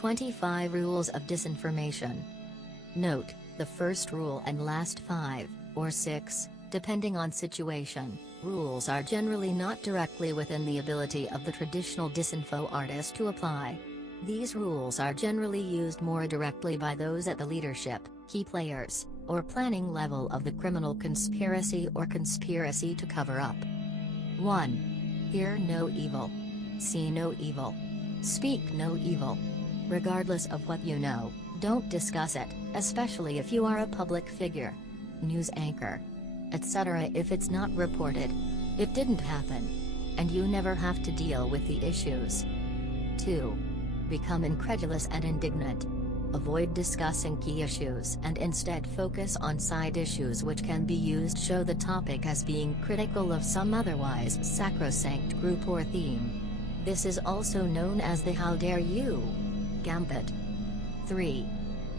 25 Rules of Disinformation. Note, the first rule and last 5, or 6, depending on situation, rules are generally not directly within the ability of the traditional disinfo artist to apply. These rules are generally used more directly by those at the leadership, key players, or planning level of the criminal conspiracy or conspiracy to cover up. 1. Hear no evil. See no evil. Speak no evil. Regardless of what you know, don't discuss it, especially if you are a public figure, news anchor, etc. if it's not reported. It didn't happen. And you never have to deal with the issues. 2. Become incredulous and indignant. Avoid discussing key issues and instead focus on side issues which can be used to show the topic as being critical of some otherwise sacrosanct group or theme. This is also known as the "how dare you" gambit. 3.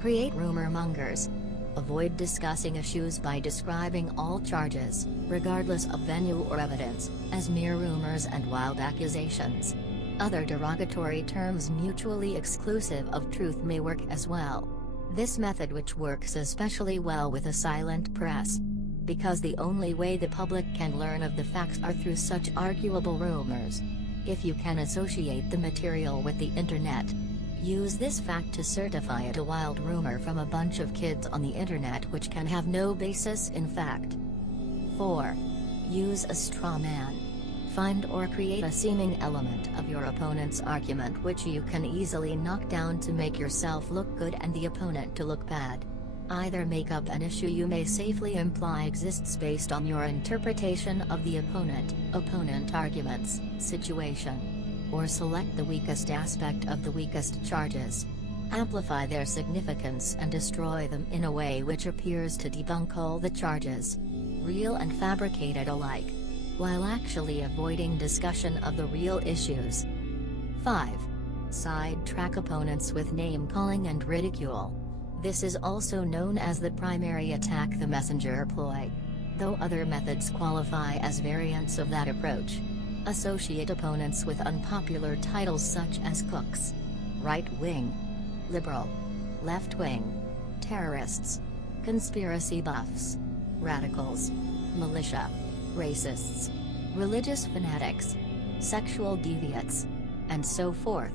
Create rumor mongers. Avoid discussing issues by describing all charges, regardless of venue or evidence, as mere rumors and wild accusations. Other derogatory terms mutually exclusive of truth may work as well. This method, which works especially well with a silent press, because the only way the public can learn of the facts are through such arguable rumors. If you can associate the material with the internet, use this fact to certify it a wild rumor from a bunch of kids on the internet which can have no basis in fact. 4. Use a straw man. Find or create a seeming element of your opponent's argument which you can easily knock down to make yourself look good and the opponent to look bad. Either make up an issue you may safely imply exists based on your interpretation of the opponent arguments, situation, or select the weakest aspect of the weakest charges. Amplify their significance and destroy them in a way which appears to debunk all the charges, real and fabricated alike, while actually avoiding discussion of the real issues. 5. Sidetrack opponents with name-calling and ridicule. This is also known as the primary attack the messenger ploy, though other methods qualify as variants of that approach. Associate opponents with unpopular titles such as cooks, right-wing, liberal, left-wing, terrorists, conspiracy buffs, radicals, militia, racists, religious fanatics, sexual deviants, and so forth.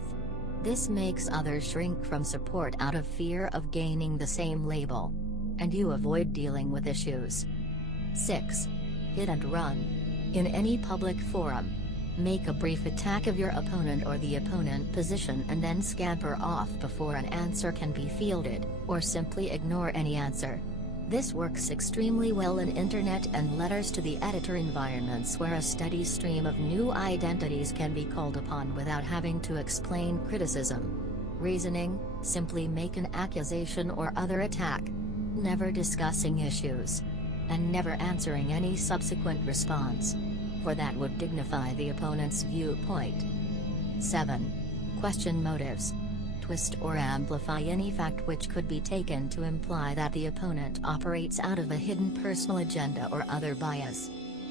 This makes others shrink from support out of fear of gaining the same label, and you avoid dealing with issues. 6. Hit and run. In any public forum, make a brief attack of your opponent or the opponent position and then scamper off before an answer can be fielded, or simply ignore any answer. This works extremely well in internet and letters to the editor environments where a steady stream of new identities can be called upon without having to explain criticism. Reasoning, simply make an accusation or other attack, never discussing issues, and never answering any subsequent response, for that would dignify the opponent's viewpoint. 7. Question motives. Twist or amplify any fact which could be taken to imply that the opponent operates out of a hidden personal agenda or other bias.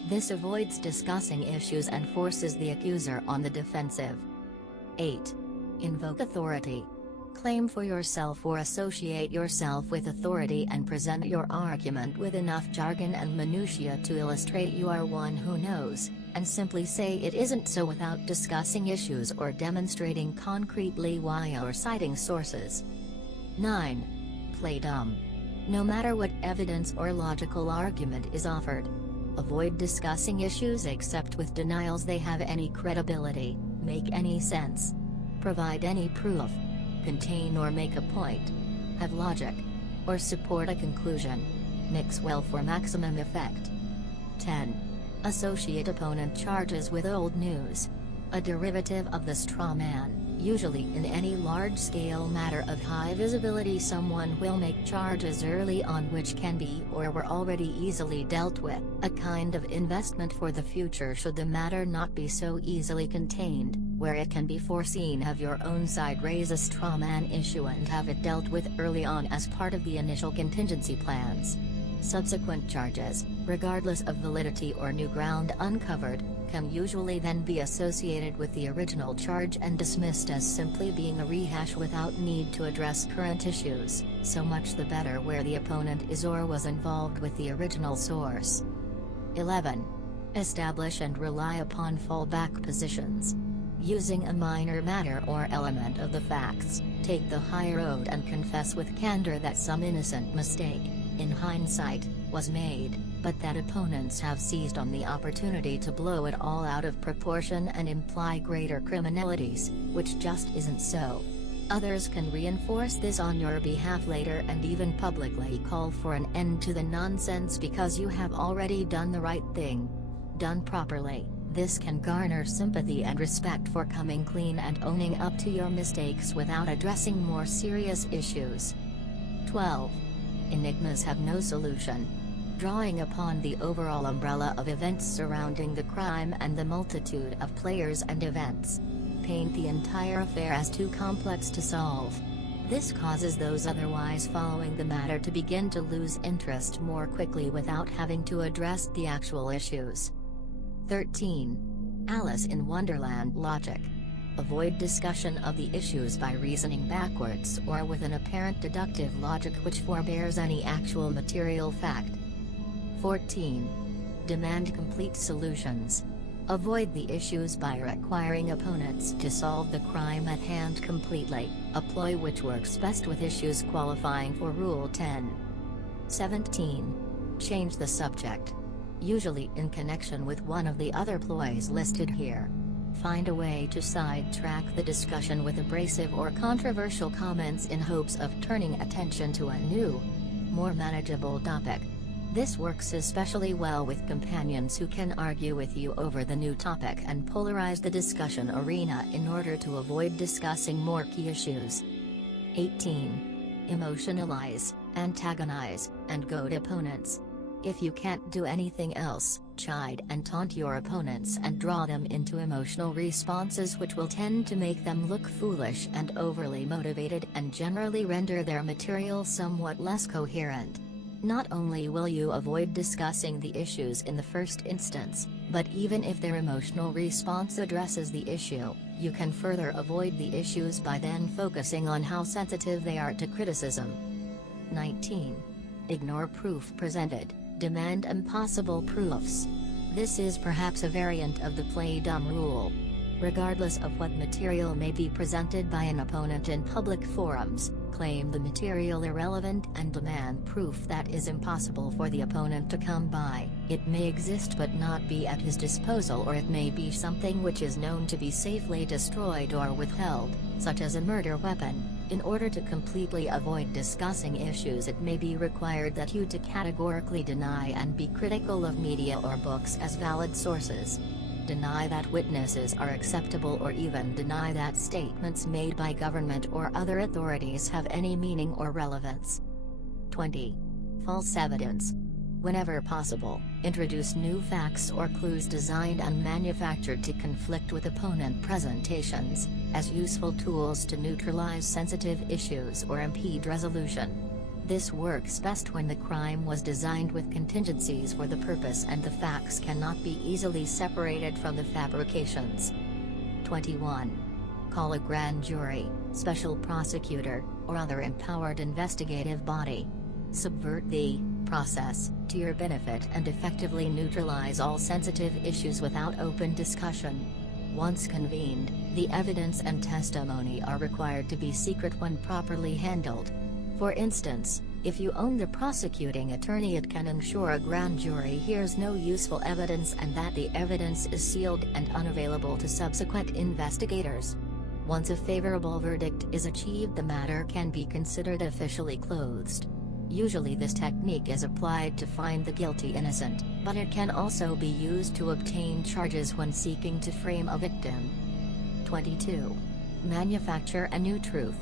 This avoids discussing issues and forces the accuser on the defensive. 8. Invoke authority. Claim for yourself or associate yourself with authority and present your argument with enough jargon and minutiae to illustrate you are one who knows, and simply say it isn't so without discussing issues or demonstrating concretely why or citing sources. 9. Play dumb. No matter what evidence or logical argument is offered, avoid discussing issues except with denials they have any credibility, make any sense, provide any proof, contain or make a point, have logic, or support a conclusion. Mix well for maximum effect. 10. Associate opponent charges with old news. A derivative of the straw man, usually in any large-scale matter of high visibility, someone will make charges early on which can be or were already easily dealt with, a kind of investment for the future should the matter not be so easily contained, where it can be foreseen have your own side raise a straw man issue and have it dealt with early on as part of the initial contingency plans. Subsequent charges, regardless of validity or new ground uncovered, can usually then be associated with the original charge and dismissed as simply being a rehash without need to address current issues, so much the better where the opponent is or was involved with the original source. 11. Establish and rely upon fallback positions. Using a minor matter or element of the facts, take the high road and confess with candor that some innocent mistake, in hindsight, was made, but that opponents have seized on the opportunity to blow it all out of proportion and imply greater criminalities, which just isn't so. Others can reinforce this on your behalf later and even publicly call for an end to the nonsense because you have already done the right thing. Done properly, this can garner sympathy and respect for coming clean and owning up to your mistakes without addressing more serious issues. 12. Enigmas have no solution. Drawing upon the overall umbrella of events surrounding the crime and the multitude of players and events, paint the entire affair as too complex to solve. This causes those otherwise following the matter to begin to lose interest more quickly without having to address the actual issues. 13. Alice in Wonderland logic. Avoid discussion of the issues by reasoning backwards or with an apparent deductive logic which forbears any actual material fact. 14. Demand complete solutions. Avoid the issues by requiring opponents to solve the crime at hand completely, a ploy which works best with issues qualifying for Rule 10. 17. Change the subject. Usually in connection with one of the other ploys listed here. Find a way to sidetrack the discussion with abrasive or controversial comments in hopes of turning attention to a new, more manageable topic. This works especially well with companions who can argue with you over the new topic and polarize the discussion arena in order to avoid discussing more key issues. 18. Emotionalize, antagonize, and goad opponents. If you can't do anything else, chide and taunt your opponents and draw them into emotional responses which will tend to make them look foolish and overly motivated and generally render their material somewhat less coherent. Not only will you avoid discussing the issues in the first instance, but even if their emotional response addresses the issue, you can further avoid the issues by then focusing on how sensitive they are to criticism. 19. Ignore proof presented. Demand impossible proofs. This is perhaps a variant of the play dumb rule. Regardless of what material may be presented by an opponent in public forums, claim the material irrelevant and demand proof that is impossible for the opponent to come by. It may exist but not be at his disposal, or it may be something which is known to be safely destroyed or withheld, such as a murder weapon. In order to completely avoid discussing issues, it may be required that you to categorically deny and be critical of media or books as valid sources. Deny that witnesses are acceptable, or even deny that statements made by government or other authorities have any meaning or relevance. 20. False evidence. Whenever possible, introduce new facts or clues designed and manufactured to conflict with opponent presentations, as useful tools to neutralize sensitive issues or impede resolution. This works best when the crime was designed with contingencies for the purpose and the facts cannot be easily separated from the fabrications. 21. Call a grand jury, special prosecutor, or other empowered investigative body. Subvert the process to your benefit and effectively neutralize all sensitive issues without open discussion. Once convened, the evidence and testimony are required to be secret when properly handled. For instance, if you own the prosecuting attorney, it can ensure a grand jury hears no useful evidence and that the evidence is sealed and unavailable to subsequent investigators. Once a favorable verdict is achieved, the matter can be considered officially closed. Usually this technique is applied to find the guilty innocent, but it can also be used to obtain charges when seeking to frame a victim. 22. Manufacture a new truth.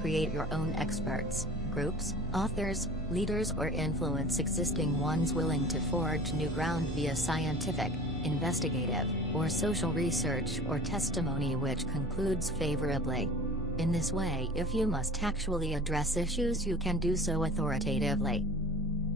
Create your own experts, groups, authors, leaders, or influence existing ones willing to forge new ground via scientific, investigative, or social research or testimony which concludes favorably. In this way, if you must actually address issues, you can do so authoritatively.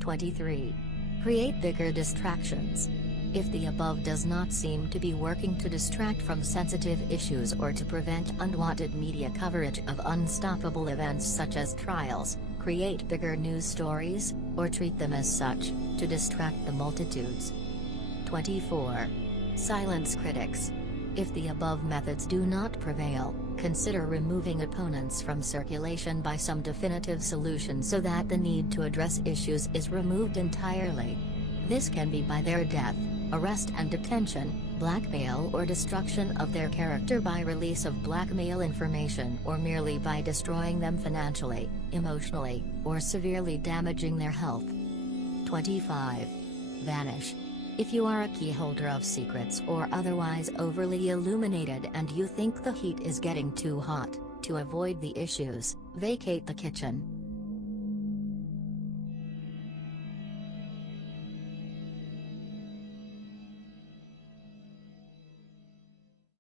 23. Create bigger distractions. If the above does not seem to be working to distract from sensitive issues or to prevent unwanted media coverage of unstoppable events such as trials, create bigger news stories, or treat them as such, to distract the multitudes. 24. Silence critics. If the above methods do not prevail, consider removing opponents from circulation by some definitive solution so that the need to address issues is removed entirely. This can be by their death, arrest and detention, blackmail or destruction of their character by release of blackmail information, or merely by destroying them financially, emotionally, or severely damaging their health. 25. Vanish. If you are a key holder of secrets or otherwise overly illuminated and you think the heat is getting too hot, to avoid the issues, vacate the kitchen.